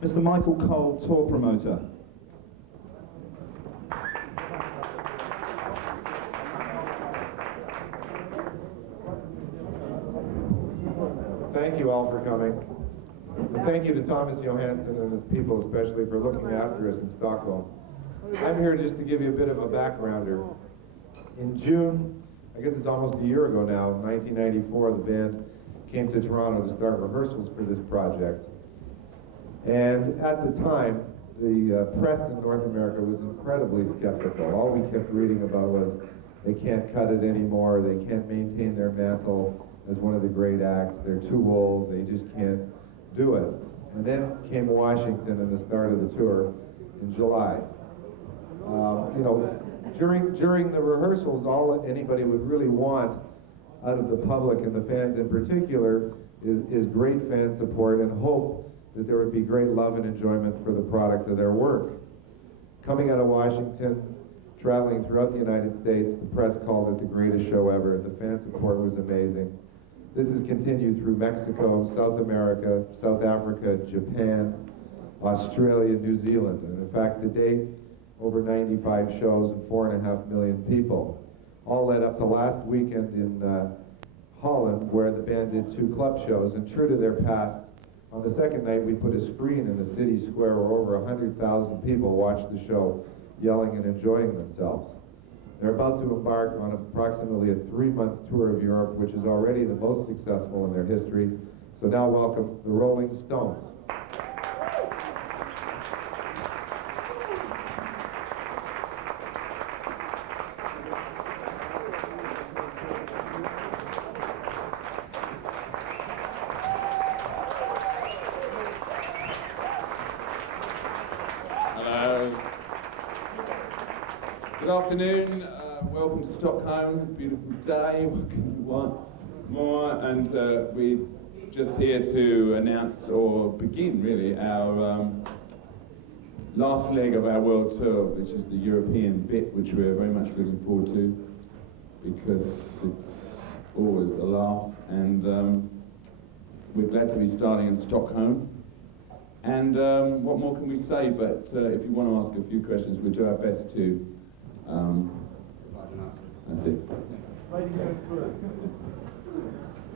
Mr. Michael Cole, tour promoter. Thank you all for coming. And thank you to Thomas Johansson and his people especially for looking after us in Stockholm. I'm here just to give you a bit of a backgrounder. In June, I guess it's almost a year ago now, 1994, the band came to Toronto to start rehearsals for this project. And at the time, the press in North America was incredibly skeptical. All we kept reading about was they can't cut it anymore, they can't maintain their mantle as one of the great acts, they're too old, they just can't do it. And then came Washington and the start of the tour in July. You know, during the rehearsals, all anybody would really want out of the public and the fans in particular is great fan support and hope that there would be great love and enjoyment for the product of their work. Coming out of Washington, traveling throughout the United States, the press called it the greatest show ever. The fan support was amazing. This has continued through Mexico, South America, South Africa, Japan, Australia, New Zealand. And in fact, to date, over 95 shows and 4.5 million people. All led up to last weekend in Holland, where the band did 2 club shows. And true to their past, on the second night, we put a screen in the city square where over 100,000 people watched the show, yelling and enjoying themselves. They're about to embark on approximately a 3-month tour of Europe, which is already the most successful in their history. So now welcome the Rolling Stones. Good afternoon, welcome to Stockholm, beautiful day, what can you want more, and we're just here to announce or begin really our last leg of our world tour, which is the European bit, which we're very much looking forward to because it's always a laugh, and we're glad to be starting in Stockholm. And what more can we say, but if you want to ask a few questions, we'll do our best to provide an answer. That's it.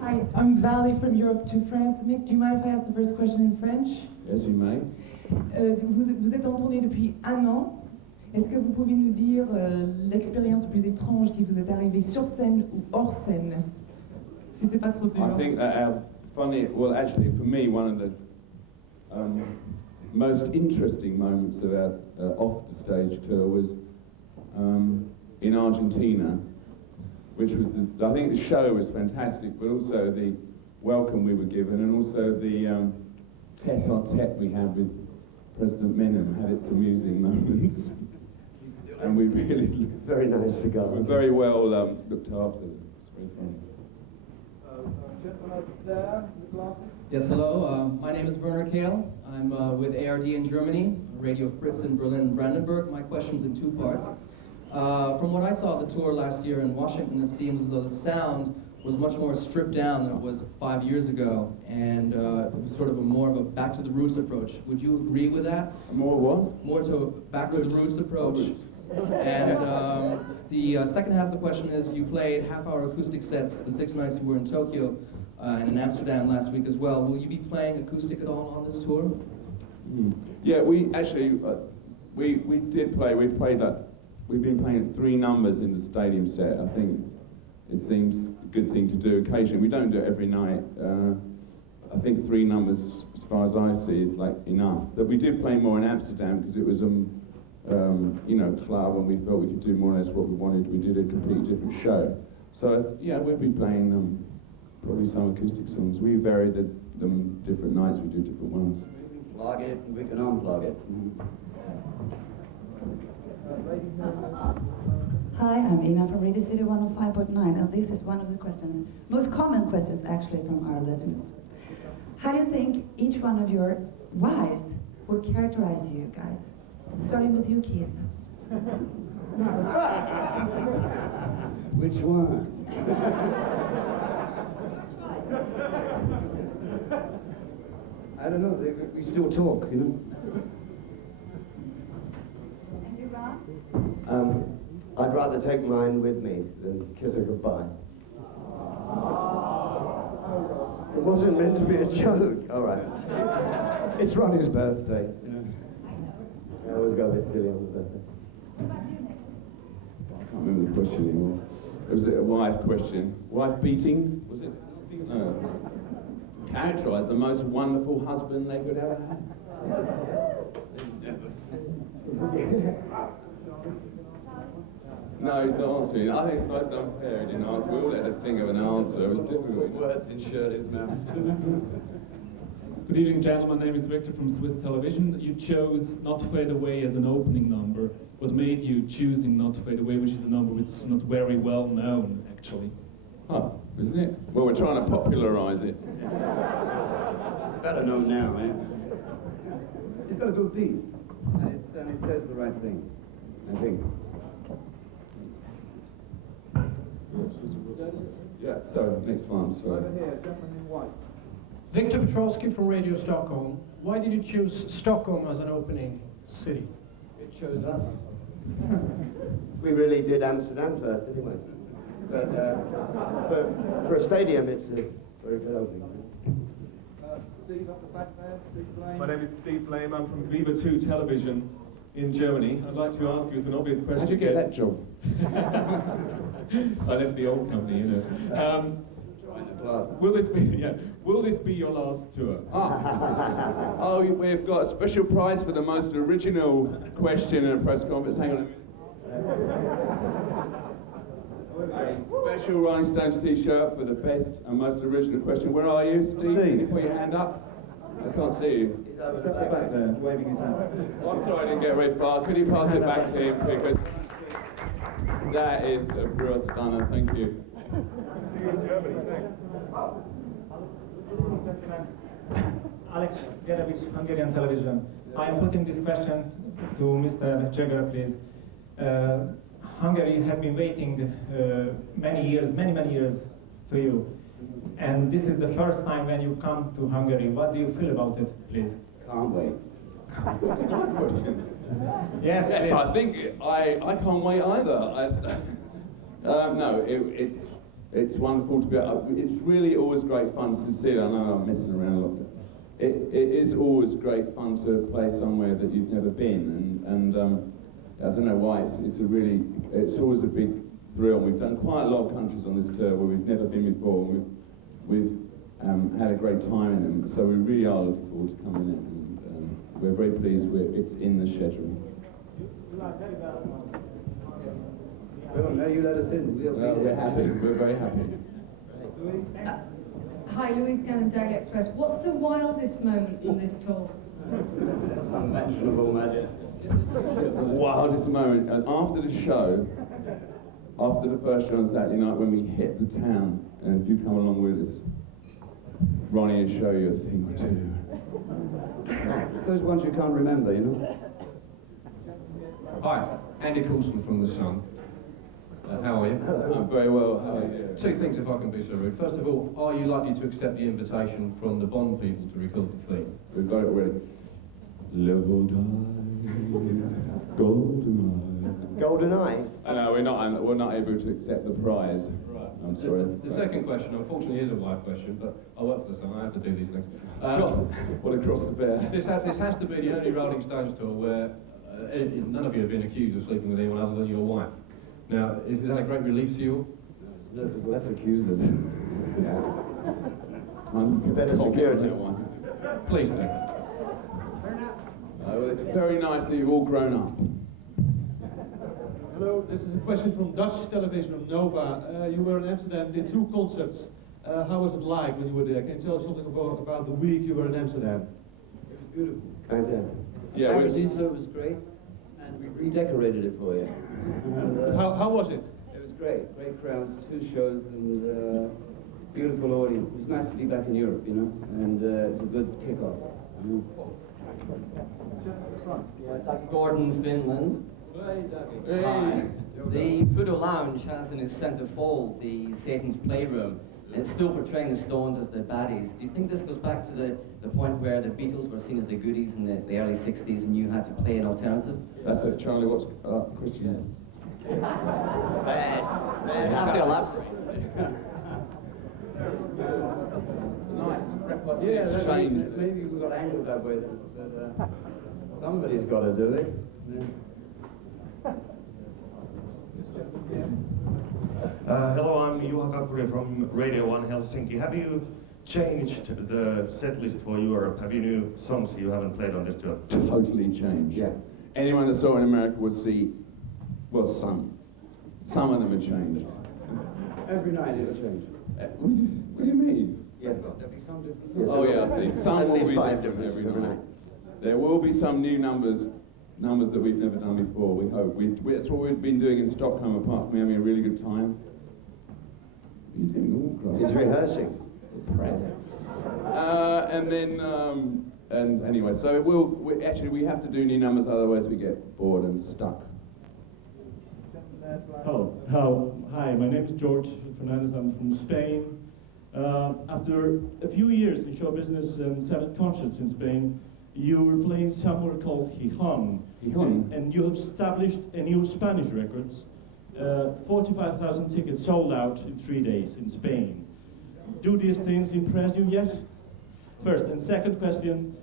Hi, I'm Valley from Europe to France. Mick, do you mind if I ask the first question in French? Yes, you may. Vous êtes en tournée depuis 1 an. Est-ce que vous pouvez nous dire l'expérience la plus étrange qui vous est arrivée sur scène ou hors scène? Si c'est pas trop dur. I think that our funny, well actually for me, one of the most interesting moments of our off the stage tour was in Argentina, which was I think the show was fantastic, but also the welcome we were given, and also the tete-a-tete we had with President Menem had its amusing moments, and we really very nice cigars. Were very well looked after. It's very fun. Gentleman over there, with the glasses. Yes, hello. My name is Werner Kehl. I'm with ARD in Germany, Radio Fritz in Berlin and Brandenburg. My question's in 2 parts. From what I saw the tour last year in Washington, it seems as though the sound was much more stripped down than it was 5 years ago, and it was sort of more of a back to the roots approach. Would you agree with that? More what? More to back to the roots approach. And the second half of the question is, you played half-hour acoustic sets the 6 nights you were in Tokyo and in Amsterdam last week as well. Will you be playing acoustic at all on this tour? Yeah, we actually we did play. We played that. We've been playing 3 numbers in the stadium set. I think it seems a good thing to do occasionally. We don't do it every night. I think 3 numbers, as far as I see, is like enough. But we did play more in Amsterdam because it was you know, club, and we felt we could do more or less what we wanted. We did a completely different show. So yeah, we'll be playing probably some acoustic songs. We vary them different nights. We do different ones. Plug it, we can unplug it. Hi, I'm Ina from Radio City 105.9, and this is one of the questions, most common questions actually from our listeners. How do you think each one of your wives would characterize you guys? Starting with you, Keith. Which one? I don't know, we still talk, you know. And you, Ron? I'd rather take mine with me than kiss her goodbye. It wasn't meant to be a joke. All right. It's Ronnie's birthday, you know. I always go a bit silly on the birthday. I can't remember the question anymore. It was a wife question. Wife beating, was it? No. Characterise the most wonderful husband they could ever have. No, he's not answering. I think it's most unfair. He didn't ask. We all had to think of an answer. It was difficult. Words in Shirley's mouth. Good evening, gentlemen. My name is Victor from Swiss Television. You chose Not Fade Away as an opening number. What made you choosing Not Fade Away, which is a number which is not very well known, actually? Oh, isn't it? Well, we're trying to popularise it. It's better known now, eh? He's got a good beat. And it says the right thing, I think. Yeah, so next one, sorry. Over here, gentleman in white. Victor Petrowski from Radio Stockholm. Why did you choose Stockholm as an opening city? It chose us. We really did Amsterdam first, didn't we? But for a stadium, it's a very good opening. Steve up the back there, Steve Blaine. My name is Steve Blame. I'm from Viva 2 Television in Germany. I'd like to ask you, it's an obvious question. How'd you get that job? I left the old company, you know. Will this be your last tour? Ah. Oh, we've got a special prize for the most original question in a press conference. Hang on a minute. A special Rolling Stones t-shirt for the best and most original question. Where are you, Steve? Can you put your hand up? I can't see you. He's at the back there, waving his hand. Oh, I'm sorry I didn't get very far. Could you pass it back to him, because that is a real stunner. Thank you. Alex Gerevich, Hungarian television. I am putting this question to Mr. Jagger, please. Hungary had been waiting many years to you. And this is the first time when you come to Hungary. What do you feel about it, please? Can't wait. That's a good question. Yes, Yes, please. I think I can't wait either. No, it's wonderful to be. It's really always great fun. Sincerely, I know I'm messing around a lot. It is always great fun to play somewhere that you've never been, and I don't know why. It's always a big thrill. We've done quite a lot of countries on this tour where we've never been before. And we've had a great time in them, so we really are looking forward to coming in. And we're very pleased. It's in the schedule. Well, now you let us in. We're happy. We're very happy. Hi, Louise Gannon, Daily Express. What's the wildest moment on this tour? Unmentionable magic. The wildest moment. And after the show, after the first show on Saturday night, when we hit the town, and if you come along with us, Ronnie will show you a thing or two. It's those ones you can't remember, you know? Hi, Andy Coulson from The Sun. How are you? I'm very well. How are you? Two things, if I can be so rude. First of all, are you likely to accept the invitation from the Bond people to record the theme? We've got it already. Level golden eye. Golden eye? I know we're not able to accept the prize. Right. I'm sorry. The second question, unfortunately, is a wife question, but I work for The Sun. I have to do these things. God, what a cross to bear. This has to be the only Rolling Stones tour where none of you have been accused of sleeping with anyone other than your wife. Now, is that a great relief to you? No, there's less accusers. Yeah. Better security. Please do. Well, it's very nice that you've all grown up. Hello, this is a question from Dutch television of Nova. You were in Amsterdam, did 2 concerts. How was it like when you were there? Can you tell us something about the week you were in Amsterdam? It was beautiful. Fantastic. Yeah, Paradiso was great, and we've redecorated it for you. And, how was it? It was great. Great crowds, 2 shows, and beautiful audience. It was nice to be back in Europe, you know, and it was a good kickoff. Doug Gordon, Finland. Hi. The Fudo Lounge has in its centre fold the Satan's Playroom. And it's still portraying the Stones as the baddies. Do you think this goes back to the point where the Beatles were seen as the goodies in the early 60s and you had to play an alternative? That's it, Charlie. What's Christian? Bad. You have to elaborate. Nice repartee Yeah, exchange. maybe we got angled that way, but somebody's got to do it. Yeah. Hello, I'm Juha Kakuri from Radio 1 Helsinki. Have you changed the set list for Europe? Have you new songs you haven't played on this tour? Totally changed. Yeah. Anyone that saw it in America would see, well, some of them have changed. Every night it'll change. What do you mean? Yeah. There'll be some differences. Yes, Oh yeah, I see. Some at will least be 5 different differences every every night. night. There will be some new numbers that we've never done before, we hope. That's what we've been doing in Stockholm, apart from having a really good time. What are you doing all across? He's rehearsing. Press. And anyway, so we have to do new numbers, otherwise we get bored and stuck. Hello. Hi, my name is George Fernandez. I'm from Spain. After a few years in show business and 7 concerts in Spain, you were playing somewhere called Gijón. And you have established a new Spanish record. 45,000 tickets sold out in 3 days in Spain. Do these things impress you yet? First, and second question,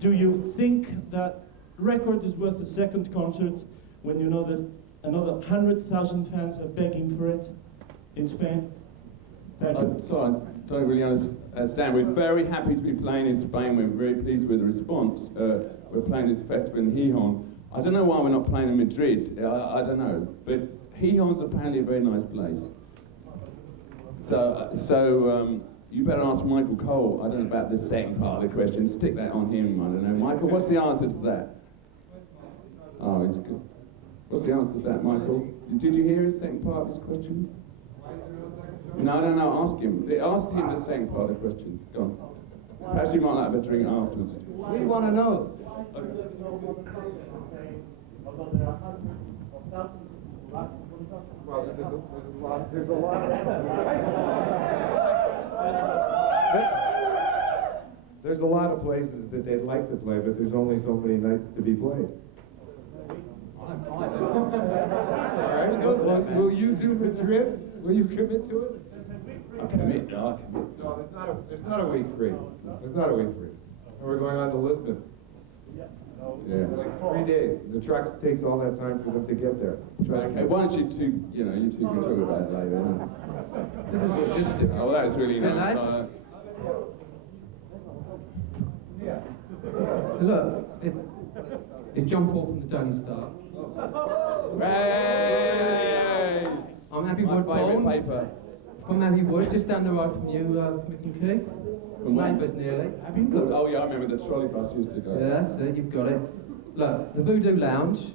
do you think that record is worth a second concert when you know that another 100,000 fans are begging for it in Spain? Thank you. Sorry, I don't really understand. We're very happy to be playing in Spain. We're very pleased with the response. We're playing this festival in Gijón. I don't know why we're not playing in Madrid. I don't know. But Gijón's apparently a very nice place. So you better ask Michael Cole. I don't know about the second part of the question. Stick that on him. I don't know. Michael, what's the answer to that? Oh, he's good. What's the answer to that, Michael? Did you hear his second part of his question? No, ask him. They asked him the second part of the question. Go on. Perhaps you might like to have a drink afterwards. We want to know. There's a lot. There's a lot of places that they'd like to play, but there's only so many nights to be played. All right. Will you do Madrid? Will you commit to it? I'll commit. No, there's not a week free. There's not a week free. And we're going on to Lisbon. Yeah. Like 3 days. The trucks takes all that time for them to get there. Okay, why don't you two can talk about it later. This is logistics. Oh, that's really nice. Look, it's John Paul from the Daily Star. Hey! I'm Happy My Wood favourite Paul. paper. From Happy Wood, just down the road from you, Mick and Keith. From Rainbow's nearly. Happy Wood? Oh yeah, I remember the trolley bus used to go. Yeah, that's it, you've got it. Look, the Voodoo Lounge,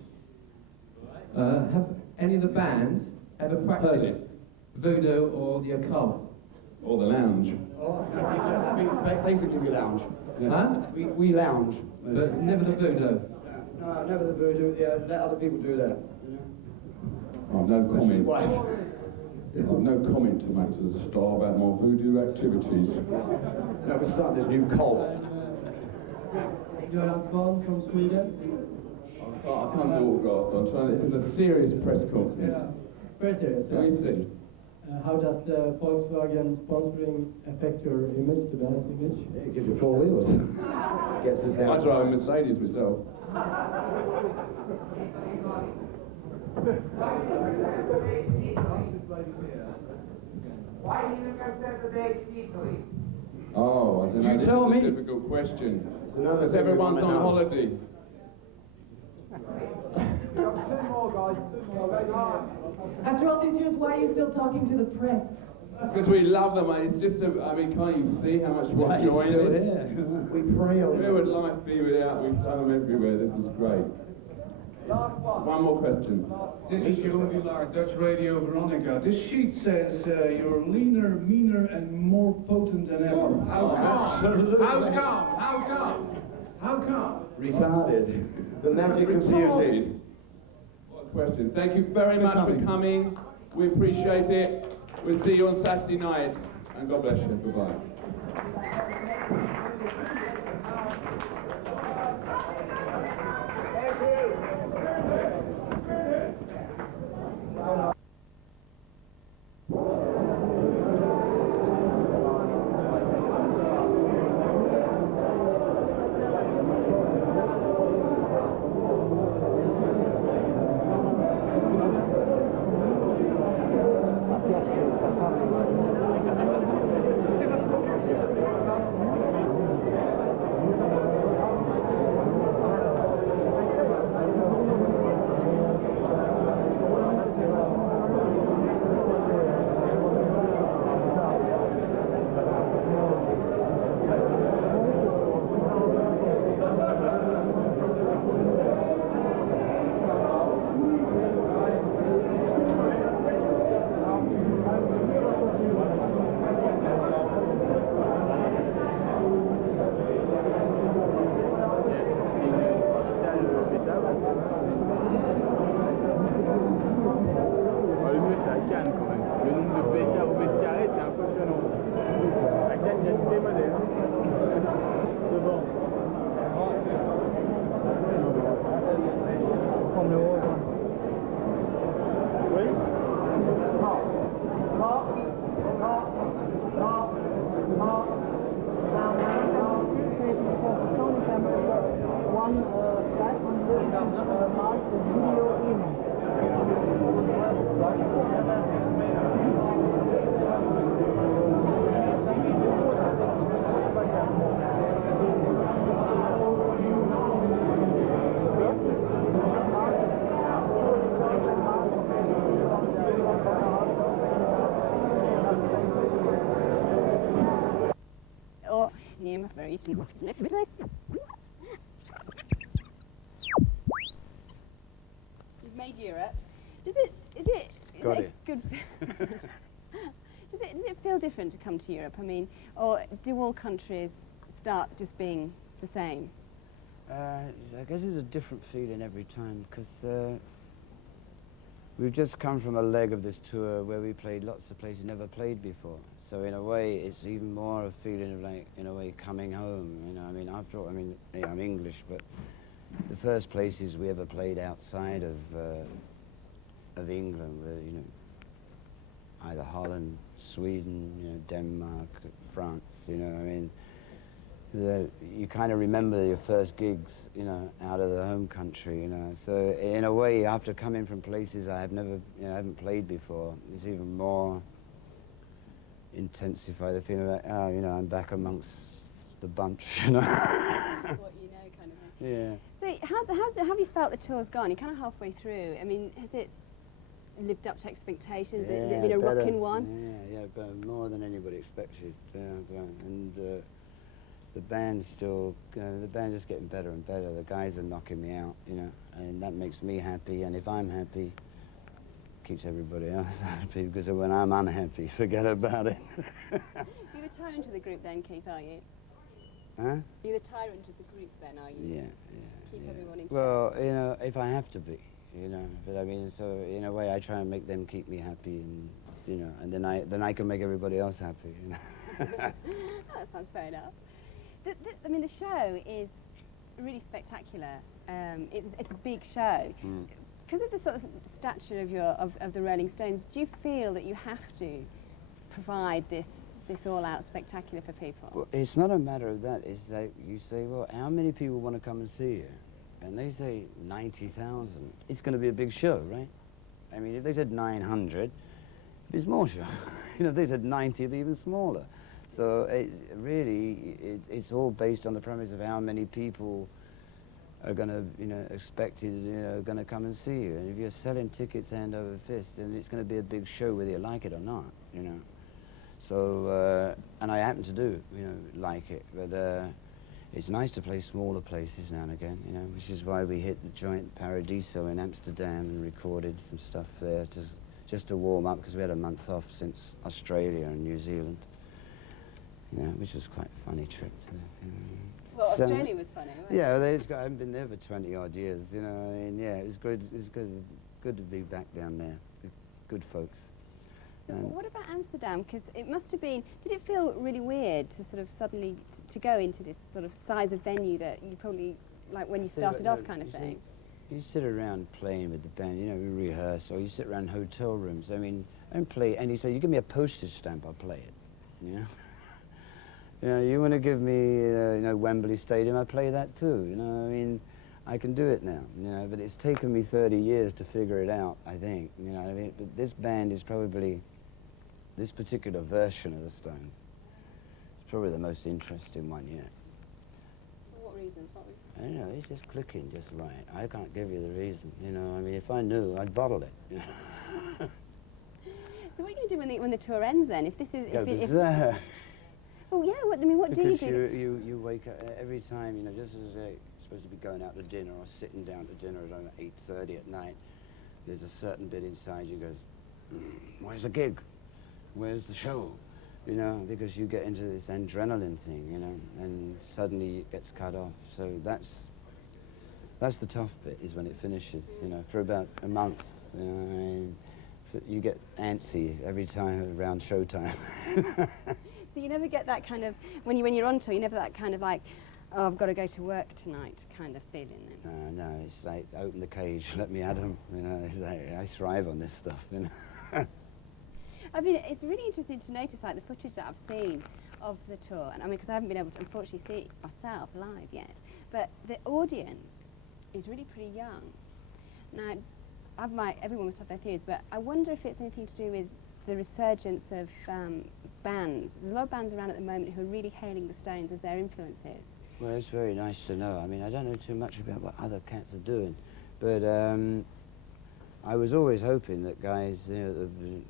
have any of the band ever practiced voodoo or the occult? Or the lounge? Basically we lounge. Yeah. Huh? We lounge. But never the voodoo? No, never the voodoo. Yeah, let other people do that. Oh, no comment. Wife. I've no comment to make to the Star about my voodoo activities. No, we're starting this new cult. Göran Svan from Sweden. I can't do autographs. This is a serious press conference. Yeah, very serious. Let me see. How does the Volkswagen sponsoring affect your image, the band's image? It gives you 4 wheels. Gets us out. I drive a Mercedes myself. Why do you get the date Italy? Oh, I don't know. You This tell is me. a difficult question. another Because thing we everyone's wanna on know. holiday. After all these years, why are you still talking to the press? Because we love them. It's just can't you see how much we're Why are you enjoying still this? here? We pray on Where would life be without? We've done them everywhere. This is great. One more question. This is Jeroen Vilar, Dutch Radio Veronica. This sheet says you're leaner, meaner, and more potent than ever. How come? How come? Retarded. The magic of music. What a question. Thank you very much for coming. We appreciate it. We'll see you on Saturday night. and God bless you. Goodbye. You've made Europe. Is it good? Does it feel different to come to Europe? I mean, or do all countries start just being the same? I guess it's a different feeling every time because we've just come from a leg of this tour where we played lots of places never played before. So in a way, it's even more a feeling of like, in a way, coming home. You know, I mean, after all, I mean, I'm English, but the first places we ever played outside of England were, you know, either Holland, Sweden, you know, Denmark, France. You know, I mean, you kind of remember your first gigs, you know, out of the home country. You know, so in a way, after coming from places I have never, you know, haven't played before, it's even more intensify the feeling like, oh, you know, I'm back amongst the bunch, you know. What you know, kind of thing. Yeah. So have you felt the tour's gone? You're kind of halfway through. I mean, has it lived up to expectations? Yeah, Has it been a better. rocking one? Yeah, but more than anybody expected. And the band's still, the band's just getting better and better. The guys are knocking me out, you know, and that makes me happy. And if I'm happy, keeps everybody else happy, because when I'm unhappy, forget about it. You're the tyrant of the group then, Keith, are you? Huh? You're the tyrant of the group then, are you? Yeah. Keep everyone in check. Well, you know, if I have to be, you know, but I mean, so in a way I try and make them keep me happy, and, you know, and then I can make everybody else happy, you know. That sounds fair enough. I mean, the show is really spectacular. It's a big show. Because of the sort of stature of the Rolling Stones, do you feel that you have to provide this all-out spectacular for people? Well, it's not a matter of that. It's like you say, well, how many people want to come and see you? And they say 90,000. It's going to be a big show, right? I mean, if they said 900, it'd be a small show. You know, if they said 90, it'd be even smaller. So it's all based on the premise of how many people are going to, you know, expected, you know, going to come and see you. And if you're selling tickets hand over fist, then it's going to be a big show whether you like it or not, you know. So, and I happen to do, you know, like it, but it's nice to play smaller places now and again, you know, which is why we hit the joint Paradiso in Amsterdam and recorded some stuff there just to warm up, because we had a month off since Australia and New Zealand, you know, which was quite a funny trip to. Well, Australia was funny, wasn't it? Yeah, I haven't been there for 20 odd years, you know. I mean, yeah, it was good. It was good to be back down there. Good folks. So what about Amsterdam? Because it must have been, did it feel really weird to sort of suddenly to go into this sort of size of venue that you probably, like when you started off kind of thing? You sit around playing with the band, you know, we rehearse, or you sit around hotel rooms. I mean, I don't play any space. You give me a postage stamp, I'll play it, you know? You know, you want to give me, you know, Wembley Stadium, I play that too, you know? I mean, I can do it now, you know, but it's taken me 30 years to figure it out, I think, you know what I mean? But this band is probably, this particular version of the Stones, it's probably the most interesting one yet. For what reasons? I don't know, it's just clicking just right. I can't give you the reason, you know, I mean, if I knew, I'd bottle it. You know? So what are you going to do when the tour ends then? If this is... Go if berserk. Oh yeah, what, I mean, what do you do? Because you wake up every time, you know, just as you're supposed to be going out to dinner or sitting down to dinner at 8:30 at night, there's a certain bit inside you goes, where's the gig? Where's the show? You know, because you get into this adrenaline thing, you know, and suddenly it gets cut off. So that's the tough bit, is when it finishes, you know, for about a month, you know, and you get antsy every time around showtime. So you never get that kind of, when you're on tour, you never that kind of like, oh, I've got to go to work tonight kind of feeling then? No, it's like, open the cage, let me at 'em, you know, it's like, I thrive on this stuff, you know. I mean, it's really interesting to notice like the footage that I've seen of the tour, and I mean, because I haven't been able to unfortunately see it myself live yet, but the audience is really pretty young. Now, everyone must have their theories, but I wonder if it's anything to do with the resurgence of bands. There's a lot of bands around at the moment who are really hailing the Stones as their influences. Well, it's very nice to know. I mean, I don't know too much about what other cats are doing, but I was always hoping that guys, you know,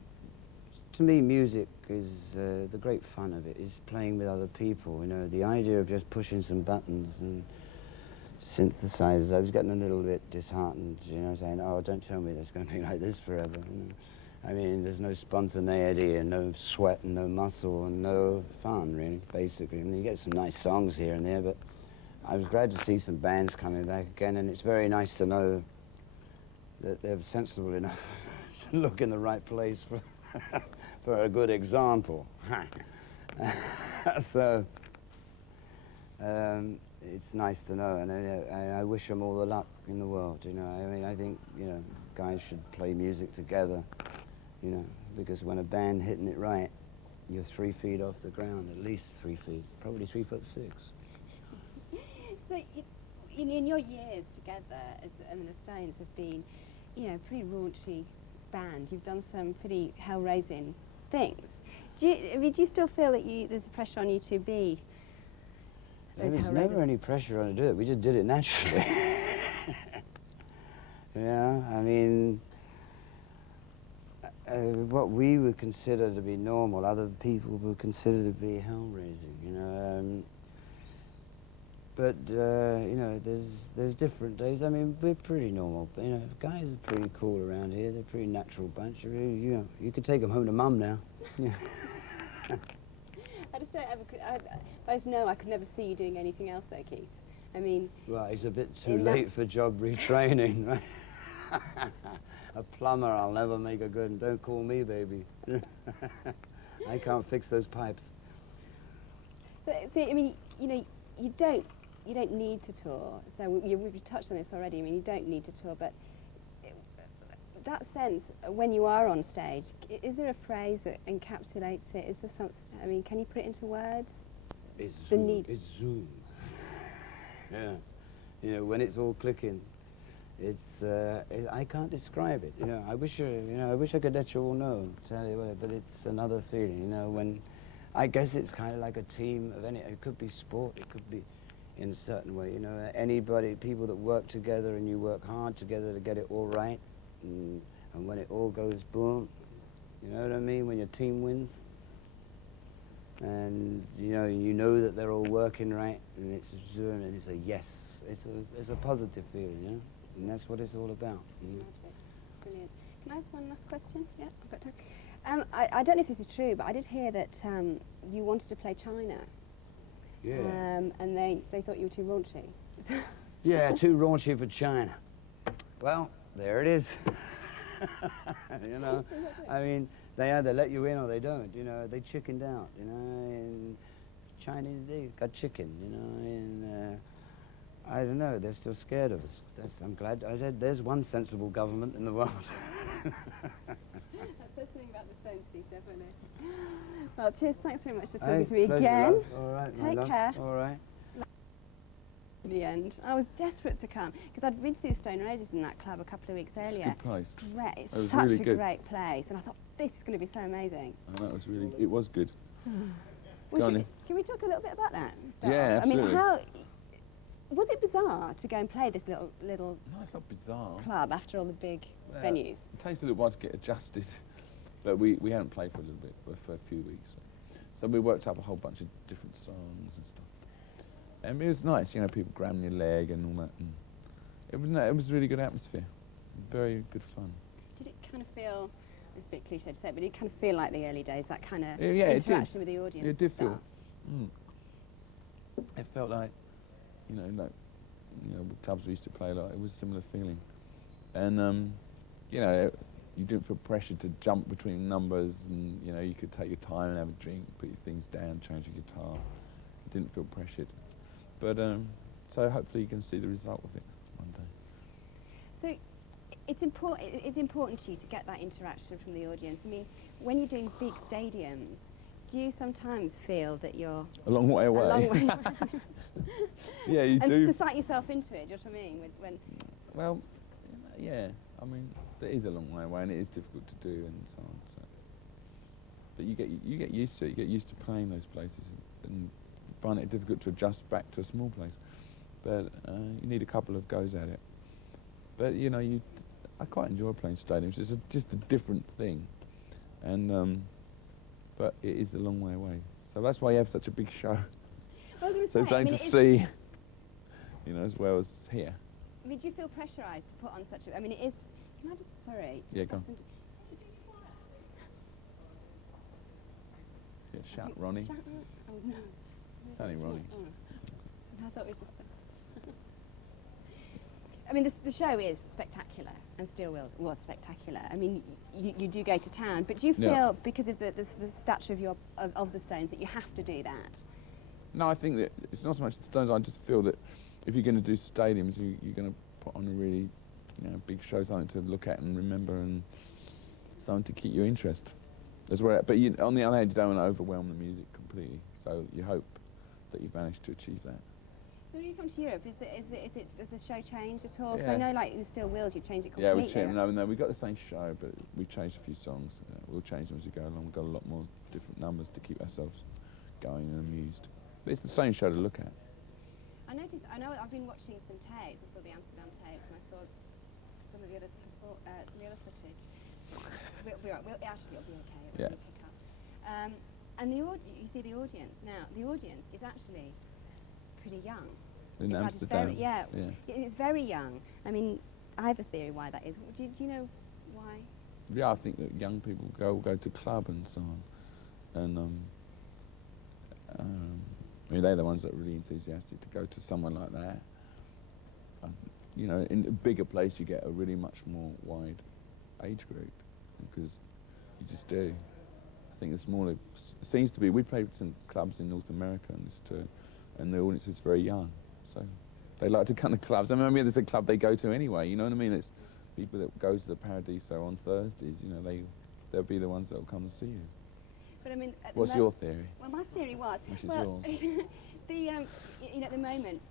to me, music is, the great fun of it is playing with other people, you know. The idea of just pushing some buttons and synthesizers, I was getting a little bit disheartened, you know, saying, oh, don't tell me it's going to be like this forever, you know. I mean, there's no spontaneity and no sweat and no muscle and no fun, really, basically. I mean, you get some nice songs here and there, but I was glad to see some bands coming back again, and it's very nice to know that they're sensible enough to look in the right place for, for a good example. So, it's nice to know, and I wish them all the luck in the world, you know. I mean, I think, you know, guys should play music together, you know, because when a band hitting it right, you're 3 feet off the ground, at least 3 feet, probably 3'6". So, in your years together, and the Stones have been, you know, a pretty raunchy band. You've done some pretty hell-raising things. Do you still feel that there's a pressure on you to be those There was never any pressure on to do it. We just did it naturally. Yeah, I mean, what we would consider to be normal, other people would consider to be hell-raising, you know. But you know, there's different days. I mean, we're pretty normal. You know, guys are pretty cool around here. They're a pretty natural bunch. You know, you could take them home to mum now. Yeah. I just don't ever. I just know I could never see you doing anything else, though, Keith. I mean. Right, it's a bit too late for job retraining, right? A plumber, I'll never make a good. Don't call me, baby. I can't fix those pipes. So I mean, you know, you don't need to tour. So we've touched on this already. I mean, you don't need to tour, but that sense when you are on stage, is there a phrase that encapsulates it? Is there something? I mean, can you put it into words? It's zoom. It's zoom. Yeah, you know, when it's all clicking, it's I can't describe it. You know, I wish I could let you all know, tell you what, but it's another feeling. You know, when I guess it's kind of like a team of any. It could be sport. It could be in a certain way. You know, people that work together and you work hard together to get it all right, and when it all goes boom, you know what I mean? When your team wins. And you know that they're all working right, and it's a yes. It's a positive feeling, you know, and that's what it's all about. You know? Brilliant. Can I ask one last question? Yeah, I've got time. I don't know if this is true, but I did hear that you wanted to play China. Yeah. And they thought you were too raunchy. Yeah, too raunchy for China. Well, there it is. You know, I mean, They either let you in or they don't, you know, they chickened out, you know, and Chinese, they got chicken, you know, and I don't know, they're still scared of us. I'm glad, I said, there's one sensible government in the world. That says something about the Stones, Steve, definitely. Well, cheers, thanks very much for Hey, talking to me pleasure, again. love. All right, my Take love. care. All right. In the end, I was desperate to come because I'd been to see the Stone Roses in that club a couple of weeks earlier. It's a good place. Great, it's It was such really a good. great place, and I thought this is going to be so amazing. And that was really, it was good. Well, Go on then. can we talk a little bit about that? Start Yeah, off? I mean, absolutely. how was it bizarre to go and play this little No, it's not bizarre. club after all the big Well, venues? It takes a little while to get adjusted, but we hadn't played for a little bit, for a few weeks. So we worked up a whole bunch of different songs and stuff. And it was nice, you know, people grabbing your leg and all that. And it was a really good atmosphere, very good fun. Did it kind of feel? It's a bit cliche to say, but did it kind of feel like the early days, that kind of Yeah, interaction with the audience? It did and stuff? feel. It felt like, you know, clubs we used to play a lot. It was a similar feeling, and you know, you didn't feel pressure to jump between numbers, and you know, you could take your time and have a drink, put your things down, change your guitar. It didn't feel pressured, but so hopefully you can see the result of it one day. So it's important to you to get that interaction from the audience. I mean, when you're doing big stadiums, do you sometimes feel that you're A long way away. A long way away. Yeah, you and do. to psych yourself into it, do you know what I mean? When Well, yeah, I mean, it is a long way away and it is difficult to do and so on. So. But you get used to it. You get used to playing those places and find it difficult to adjust back to a small place. But you need a couple of goes at it. But you know, I quite enjoy playing stadiums. It's just a different thing, and but it is a long way away. So that's why you have such a big show. I was gonna So say, something to see, you know, as well as here. I mean, do you feel pressurised to put on such a? I mean, it is. Can I just? Sorry. Yeah, just go on. ask them to- Yeah, shout, Ronnie. Shout out? Oh no. It's only Ronnie. Oh. I thought it was just. I mean, the show is spectacular, and Steel Wheels was spectacular. I mean, you do go to town, but do you feel, Yeah. because of the stature of the Stones, that you have to do that? No, I think that it's not so much the Stones. I just feel that if you're going to do stadiums, you're going to put on a really, you know, big show, something to look at and remember, and something to keep your interest. As well, but on the other hand, you don't want to overwhelm the music completely. So you hope that you've managed to achieve that. So when you come to Europe, does the show change at all? Because Yeah. I know, like in Steel Wheels, you changed it Yeah, completely. we changed. No, we got the same show, but we changed a few songs. We'll change them as we go along. We've got a lot more different numbers to keep ourselves going and amused. But it's the same show to look at. I noticed. I know. I've been watching some tapes. I saw the Amsterdam tapes, and I saw some of the other footage. We'll be right. Actually, it'll be okay. It'll Yeah. pick up. And you see the audience now. The audience is actually pretty young. In fact, it's Amsterdam. yeah, it's very young. I mean, I have a theory why that is. Do you know why? Yeah, I think that young people go to club and so on, and I mean they're the ones that are really enthusiastic to go to someone like that. You know, in a bigger place you get a really much more wide age group because you just do. I think the smaller seems to be. We played some clubs in North America on this tour, and the audience is very young, so they like to come to clubs. I mean, there's a club they go to anyway. You know what I mean? It's people that go to the Paradiso on Thursdays. You know, they'll be the ones that will come and see you. But I mean, What's your theory? Well, my theory was, Which is well, yours? you know, at the moment,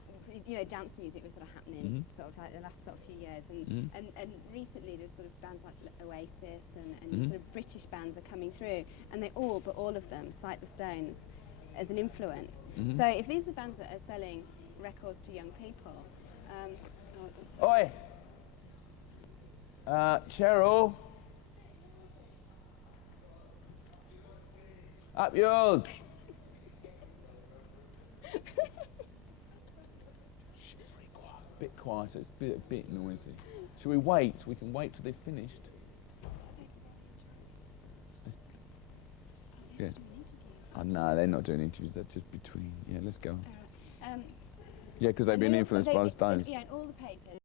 you know, dance music was sort of happening sort of like the last sort of few years, and recently there's sort of bands like Oasis and sort of British bands are coming through, and they all, but all of them, cite the Stones as an influence. So if these are the bands that are selling records to young people, Oi! Cheryl! Up yours! It's very quiet. A bit quieter, it's a bit noisy. Shall we wait? We can wait till they've finished. Yeah. Oh, no, they're not doing interviews, that's just between. Yeah, let's go. Yeah, because they've been influenced by the Stones. Yeah, and all the papers.